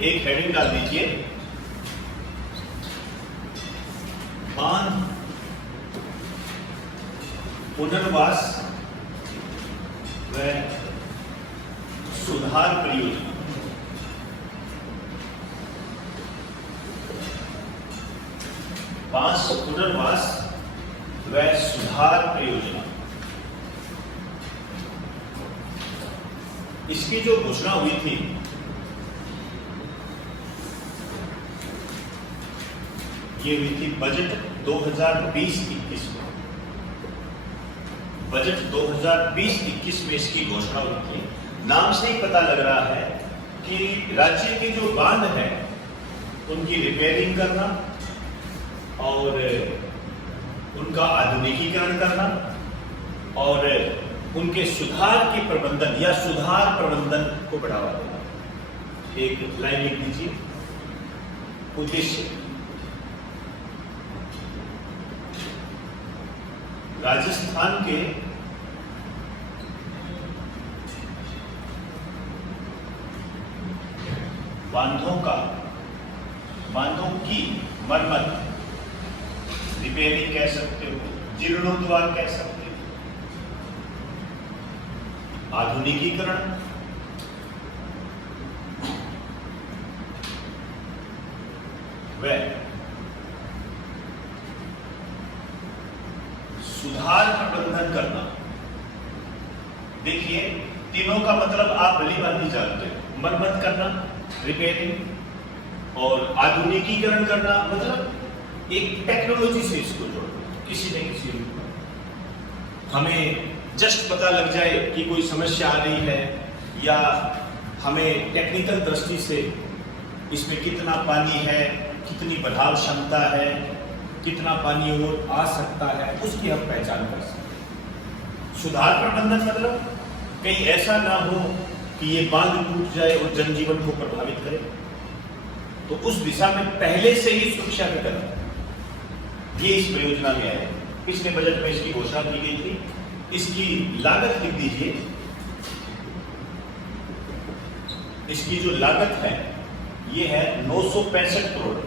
एक हेडिंग डाल दीजिए, बांध पुनर्वास व सुधार परियोजना। बांध पुनर्वास व सुधार परियोजना, इसकी जो घोषणा हुई थी ये हुई थी बजट 2020-21 में। बजट 2020-21 में इसकी घोषणा हुई थी। नाम से ही पता लग रहा है कि राज्य के जो बांध हैं उनकी रिपेयरिंग करना और उनका आधुनिकीकरण करना और उनके सुधार के प्रबंधन या सुधार प्रबंधन को बढ़ावा देना। एक लाइन लिख दीजिए, उद्देश्य राजस्थान के बांधों की मरम्मत, रिपेयरिंग कह सकते हो, जीर्णोद्धार कह सकते हो, आधुनिकीकरण, व सुधार प्रबंधन करना। देखिए तीनों का मतलब आप भली भांति जानते हो। मरम्मत करना, रिपेयरिंग और आधुनिकीकरण करना, मतलब एक टेक्नोलॉजी से इसको जोड़ना। किसी न किसी रूप में हमें जस्ट पता लग जाए कि कोई समस्या आ रही है या हमें टेक्निकल दृष्टि से इसमें कितना पानी है, कितनी बहाव क्षमता है, कितना पानी और आ सकता है, उसकी हम पहचान कर सकते हैं। सुधार प्रबंधन मतलब कहीं ऐसा ना हो कि ये बांध टूट जाए और जनजीवन को प्रभावित करे, तो उस दिशा में पहले से ही सुरक्षा के कदम ये इस परियोजना में आए। पिछले बजट में इसकी घोषणा की गई थी। इसकी लागत लिख दीजिए। इसकी जो लागत है ये है 965 करोड़।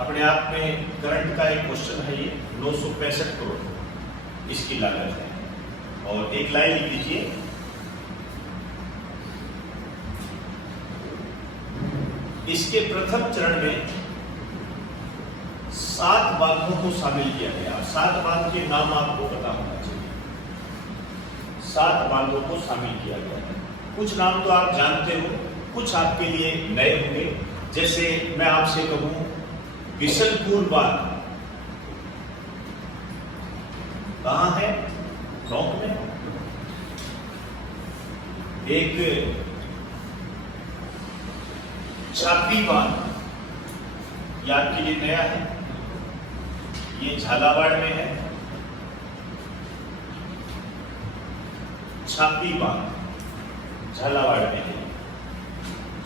अपने आप में करंट का एक क्वेश्चन है ये। 965 करोड़ इसकी लागत है। और एक लाइन लिख दीजिए, इसके प्रथम चरण में 7 बांधों को शामिल किया गया। 7 बांध के नाम आपको पता होना चाहिए। 7 बांधों को शामिल किया गया है। कुछ नाम तो आप जानते हो, कुछ आपके लिए नए होंगे। जैसे मैं आपसे कहूं बिशनपुर बांध कहां है? टोंक में। एक छापी बांध, ये आपके लिए नया है, ये झालावाड़ में है। छापी बांध झालावाड़ में है।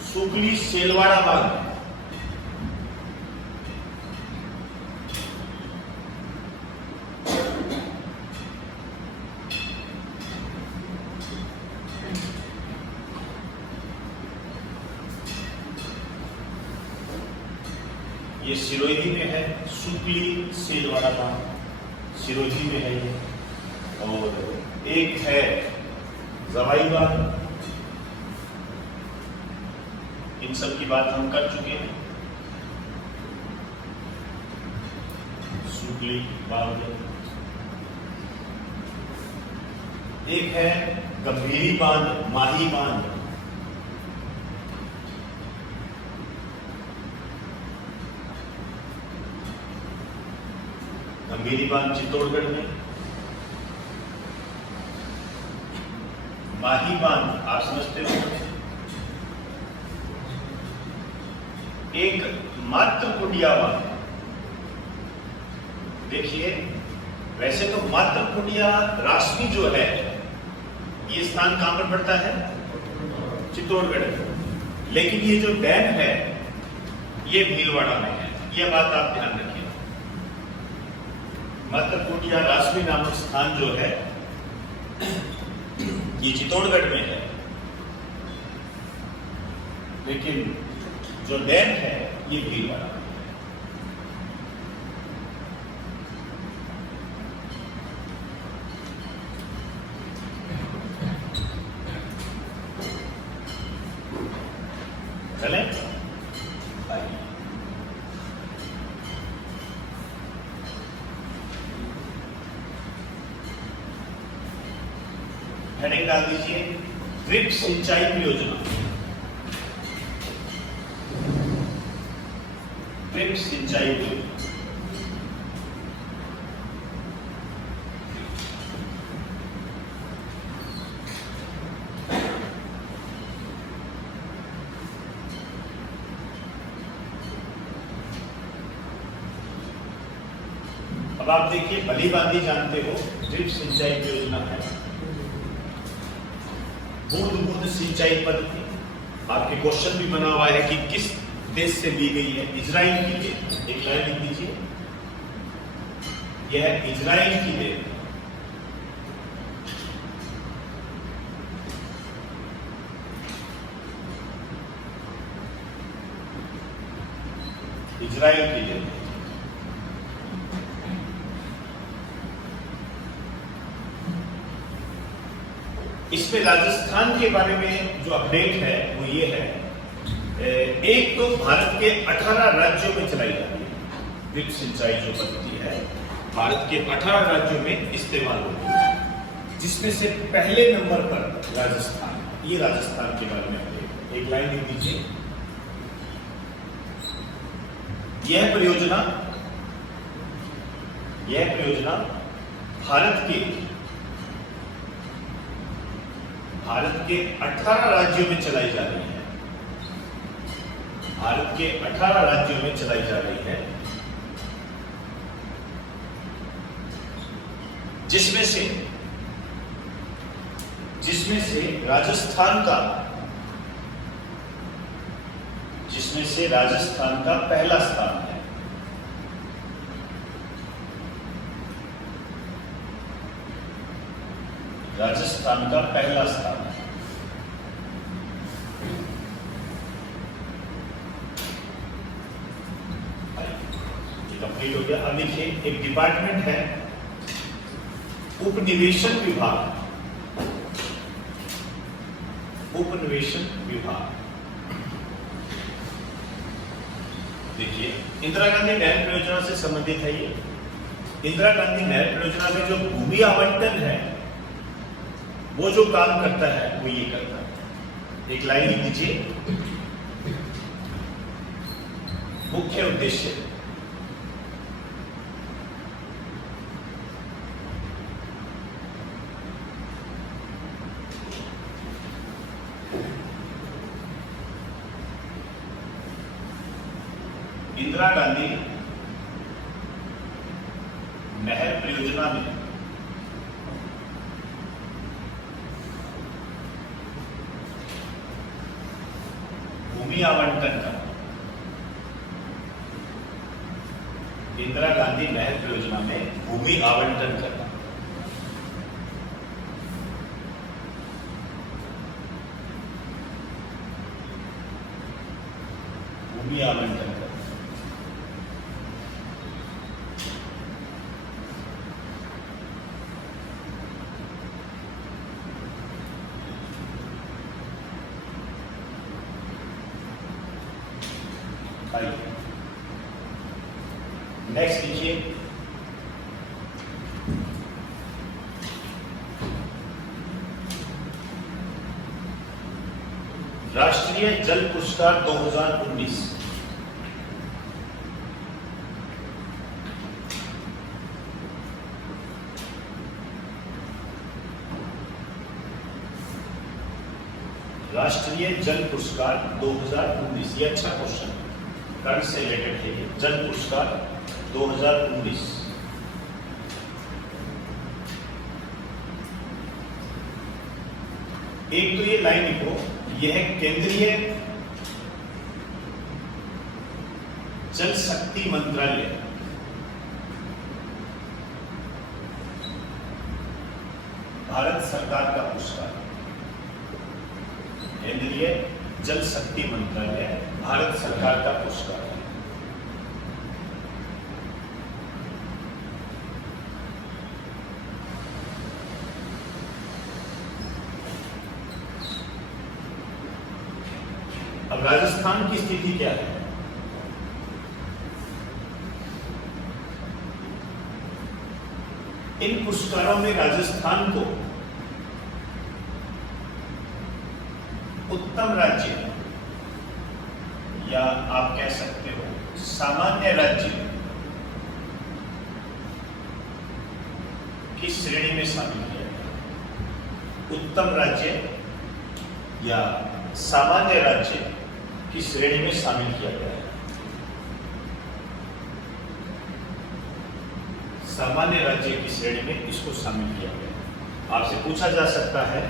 सुकली सेलवाड़ा बांध, ये सिरोही में है। सुकली सेलवाड़ा बांध सिरोही में है ये। और एक है जवाई बांध, इन सब की बात हम कर चुके हैं। सुकली बांध। एक है गंभीरी बांध, माही बांध। गंभीरी बांध चित्तौड़गढ़ में। माही बांध आप समझते हो। एक मात्र कुंडिया बांध। देखिए वैसे तो मात्र कुंडिया राशि जो है ये स्थान कहां पर पड़ता है? चित्तौड़गढ़ में। लेकिन ये जो डैम है ये भीलवाड़ा में है। यह बात आप ध्यान रखिए। मात्रकोट या रासवी नामक स्थान जो है ये चित्तौड़गढ़ में है, लेकिन जो डैम है ये भीलवाड़ा में है। चले हेडिंग डाल दीजिए, ड्रिप सिंचाई परियोजना। ड्रिप सिंचाई परियोजना। अब आप देखिए, भली भांति जानते हो ड्रिप सिंचाई परियोजना है बूंद बूंद सिंचाई पद्धति। आपके क्वेश्चन भी बना हुआ है कि किस देश से ली गई है। इजराइल की देन, एक लाइन लिख दीजिए, यह इजराइल की देन। इजराइल की देन। इसमें राजस्थान के बारे में जो अपडेट है वो ये है, एक तो भारत के 18 राज्यों में चलाई जाती है ड्रिप सिंचाई जो पद्धति है, भारत के 18 राज्यों में इस्तेमाल होती है, जिसमें से पहले नंबर पर राजस्थान। ये राजस्थान के बारे में अपडेट, एक लाइन लिख दीजिए। यह परियोजना भारत के 18 राज्यों में चलाई जा रही है। भारत के 18 राज्यों में चलाई जा रही है, जिसमें से राजस्थान का पहला स्थान है। राजस्थान का पहला स्थान है। ये कंप्लीट हो गया। अब देखिए, एक डिपार्टमेंट है उपनिवेशन विभाग। उपनिवेशन विभाग, देखिए इंदिरा गांधी नहर परियोजना से संबंधित है ये। इंदिरा गांधी नहर परियोजना में जो भूमि आवंटन है वो जो काम करता है वो ये करता है। एक लाइन लिख दीजिए, मुख्य उद्देश्य। इंदिरा गांधी नहर परियोजना में भूमि आवंटन का, इंदिरा गांधी नहर परियोजना में भूमि आवंटन करना। भूमि आवंटन करना। नेक्स्ट देखिए, राष्ट्रीय जल पुरस्कार 2019। राष्ट्रीय जल पुरस्कार 2019, ये अच्छा क्वेश्चन करंट से रिलेटेड है। ये जल पुरस्कार 2019। एक तो ये लाइन लिखो, यह केंद्रीय जल शक्ति मंत्रालय, भारत सरकार का पुरस्कार। केंद्रीय जल शक्ति मंत्रालय भारत सरकार का पुरस्कार है। अब राजस्थान की स्थिति क्या है? इन पुरस्कारों में राजस्थान को उत्तम राज्य या आप कह सकते हो सामान्य राज्य की श्रेणी में शामिल किया गया। उत्तम राज्य या सामान्य राज्य की श्रेणी में शामिल किया गया है। सामान्य राज्य की श्रेणी में इसको शामिल किया गया। आपसे पूछा जा सकता है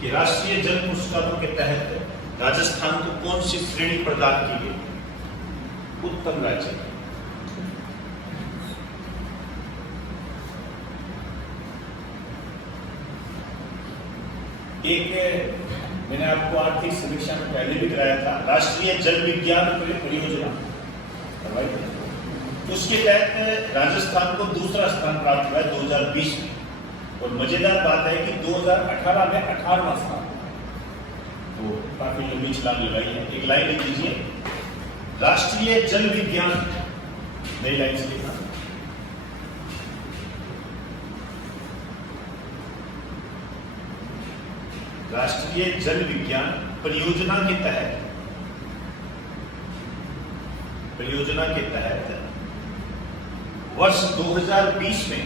कि राष्ट्रीय जल पुरस्कारों के तहत राजस्थान को कौन सी श्रेणी प्रदान की गई? उत्तम राज्य। एक मैंने आपको आर्थिक समीक्षा में पहले भी कराया था, राष्ट्रीय जल विज्ञान परियोजना, उसके तहत राजस्थान को दूसरा स्थान प्राप्त हुआ है 2020 में। और मजेदार बात है कि 2018 में 18वां स्थान, तो काफी लंबी छलांग लगाई है। एक लाइन लिख लीजिए, राष्ट्रीय जल विज्ञान, नई लाइन से लिखना, राष्ट्रीय जल विज्ञान परियोजना के तहत वर्ष 2020 में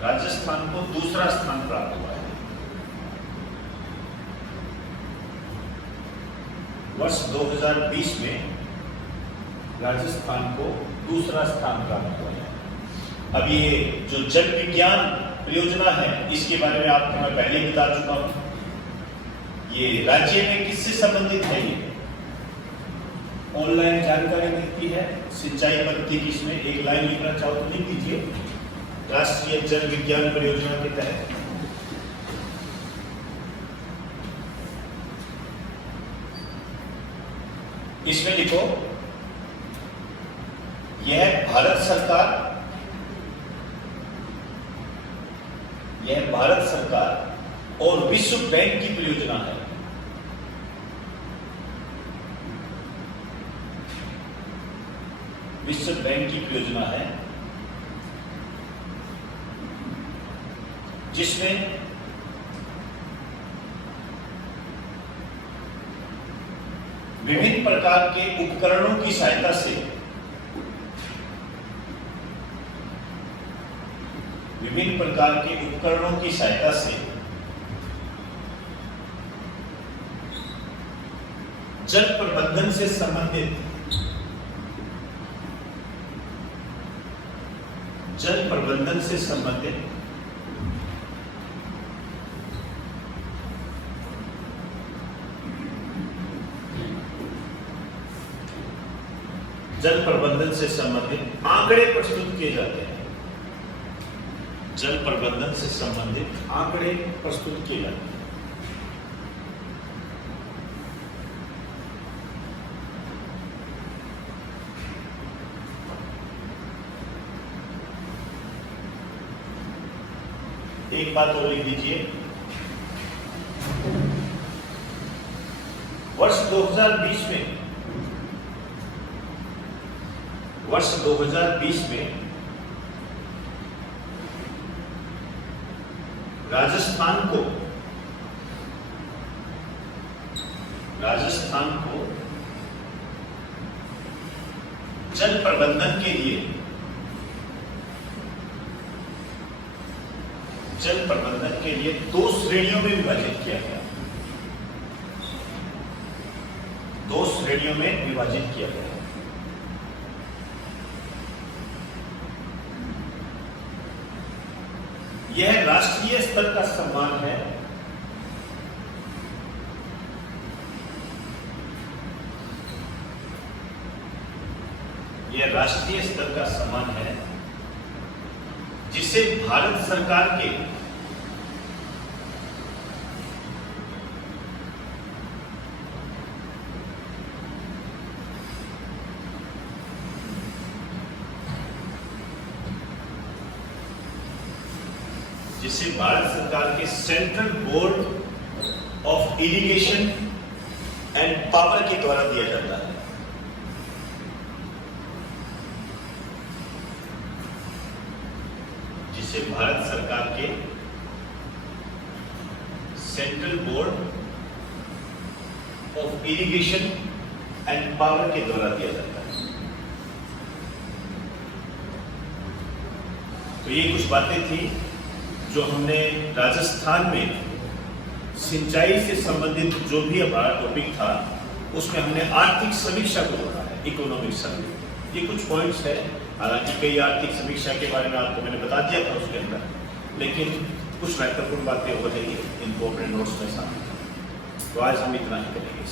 राजस्थान को दूसरा स्थान प्राप्त हुआ है। वर्ष 2020 में राजस्थान को दूसरा स्थान प्राप्त हुआ है। अब ये जो जल विज्ञान परियोजना है, इसके बारे में आपको मैं पहले ही बता चुका हूं। ये राज्य में किससे संबंधित है? ये ऑनलाइन जानकारी मिलती है सिंचाई मंत्री की। इसमें एक लाइन लिखना चाहो तो लिख दीजिए, राष्ट्रीय जल विज्ञान परियोजना के तहत इसमें लिखो, यह भारत सरकार और विश्व बैंक की परियोजना है। विश्व बैंक की परियोजना है, जिसमें विभिन्न प्रकार के उपकरणों की सहायता से जल प्रबंधन से संबंधित जल प्रबंधन से संबंधित आंकड़े प्रस्तुत किए जाते हैं। जल प्रबंधन से संबंधित आंकड़े प्रस्तुत किए जाते हैं। एक बात और लिख दीजिए, वर्ष 2020 में राजस्थान को जल प्रबंधन के लिए दो श्रेणियों में विभाजित किया गया। यह राष्ट्रीय स्तर का सम्मान है। जिसे भारत सरकार के central board of irrigation and power के द्वारा दिया जाता है। जिसे भारत सरकार के central board of irrigation and power के द्वारा दिया जाता है। तो ये कुछ बातें थी जो हमने राजस्थान में सिंचाई से संबंधित जो भी हमारा टॉपिक था उसमें हमने आर्थिक समीक्षा को जोड़ा है, इकोनॉमिक सर्वे। ये कुछ पॉइंट्स है, हालांकि कई आर्थिक समीक्षा के बारे में आपको मैंने बता दिया था उसके अंदर, लेकिन कुछ महत्वपूर्ण बातें हो जाएंगी, इनको अपने नोट्स में शामिल। तो आज हम इतना ही करेंगे।